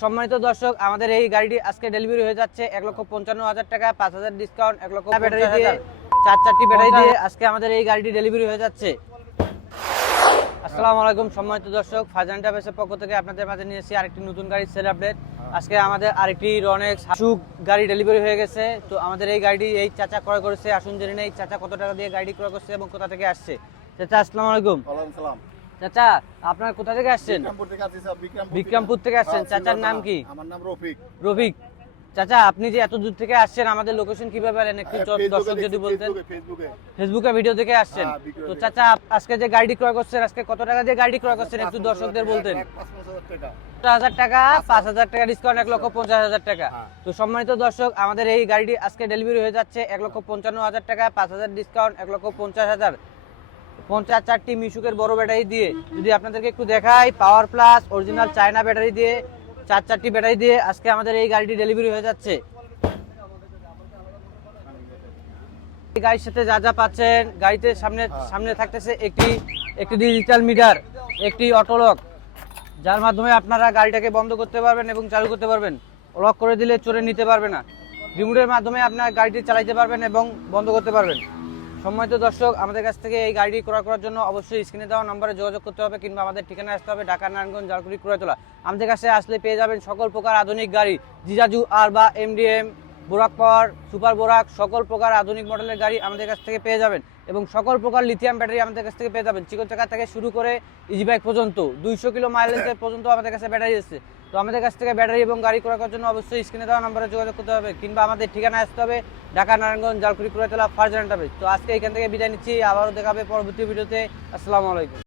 সম্মানিত দর্শক, আমাদের এই গাড়িটি আজকে ডেলিভারি হয়ে যাচ্ছে 1,55,000 টাকা, 5,000 ডিসকাউন্ট, 1 লক্ষ ব্যাটারি দিয়ে, চারটি ব্যাটারি দিয়ে আজকে আমাদের এই গাড়িটি ডেলিভারি হয়ে যাচ্ছে। আসসালামু আলাইকুম সম্মানিত দর্শক, ফারজান ট্রাভেলসের পক্ষ থেকে আপনাদের মাঝে নিয়েছি আরেকটি নতুন গাড়ির সেল আপডেট। আজকে আমাদের আরেকটি রনেক্স সুখ গাড়ি ডেলিভারি হয়ে গেছে। তো আমাদের এই গাড়িটি এই চাচা ক্রয় করেছে। আসুন জেনে নেই চাচা কত টাকা দিয়ে গাড়ি ক্রয় করছে এবং কোথা থেকে আসছে। চাচা আসসালামু আলাইকুম। চাচা আপনার কোথা থেকে আসছেন? বিক্রমপুর থেকে আসছেন। চাচার নাম কি? আমার নাম রফিক। রফিক। চাচা আপনি যে এত দূর থেকে আসছেন, আমাদের লোকেশন কিভাবে পেলেন একটু দর্শক যদি বলতেন। ফেসবুকে ভিডিও দেখে আসছেন। তো চাচা আজকে যে গাড়ি ক্রয় করছেন, আজকে কত টাকা দিয়ে গাড়ি ক্রয় করছেন একটু দর্শকদের বলতেন। 5,000 টাকা, 5,000 টাকা ডিসকাউন্ট, 1,50,000 টাকা। তো সম্মানিত দর্শক, আমাদের এই গাড়িটি আজকে ডেলিভারি হয়ে যাচ্ছে 1,55,000 টাকা, 5,000 ডিসকাউন্ট, 1,50,000। 54টি মিশুকের বড় ব্যাটারি দিয়ে যদি আপনাদেরকে একটু দেখাই, power plus original China battery দিয়ে, চারটি ব্যাটারি দিয়ে আজকে আমাদের এই গাড়িটি ডেলিভারি হয়ে যাচ্ছে। এই গাড়ির সাথে যা যা পাচ্ছেন, গাড়িতে সামনে থাকতেছে একটি ডিজিটাল মিটার, একটি অটোলক, যার মাধ্যমে আপনারা গাড়িটাকে বন্ধ করতে পারবেন এবং চালু করতে পারবেন। লক করে দিলে চোরে নিতে পারবে না। রিমোটের মাধ্যমে আপনারা গাড়িটি চালাতে পারবেন এবং বন্ধ করতে পারবেন। সম্মানিত দর্শক, আমাদের কাছ থেকে এই গাড়িটি ক্রয় করার জন্য অবশ্যই স্ক্রিনে দেওয়া নম্বরে যোগাযোগ করতে হবে, কিংবা আমাদের ঠিকানা আসতে হবে ঢাকা নারায়ণগঞ্জ জালকুড়ি ক্রয়তলা। আমাদের কাছে আসলে পেয়ে যাবেন সকল প্রকার আধুনিক গাড়ি, জিজাজু আর বা এমডিএম, বোরাক পাওয়ার, সুপার বোরাক, সকল প্রকার আধুনিক মডেলের গাড়ি আমাদের কাছ থেকে পেয়ে যাবেন এবং সকল প্রকার লিথিয়াম ব্যাটারি আমাদের কাছ থেকে পেয়ে যাবেন। চিকন চাকা থেকে শুরু করে ইজি বাইক পর্যন্ত 200 কিলো মাইলেজ পর্যন্ত আমাদের কাছে ব্যাটারি আছে। তো আমাদের কাছ থেকে ব্যাটারি এবং গাড়ি ক্রয় করার জন্য অবশ্যই স্ক্রিনে দেওয়া নম্বরে যোগাযোগ করতে হবে, কিংবা আমাদের ঠিকানা আসতে হবে ঢাকা নারায়ণগঞ্জ জালকুড়ি ক্রয়তলা ফারজান ট্রাভেলস। তো আজকে এখান থেকে বিদায় নিচ্ছি, আবারও দেখা হবে পরবর্তী ভিডিওতে। আসসালামু আলাইকুম।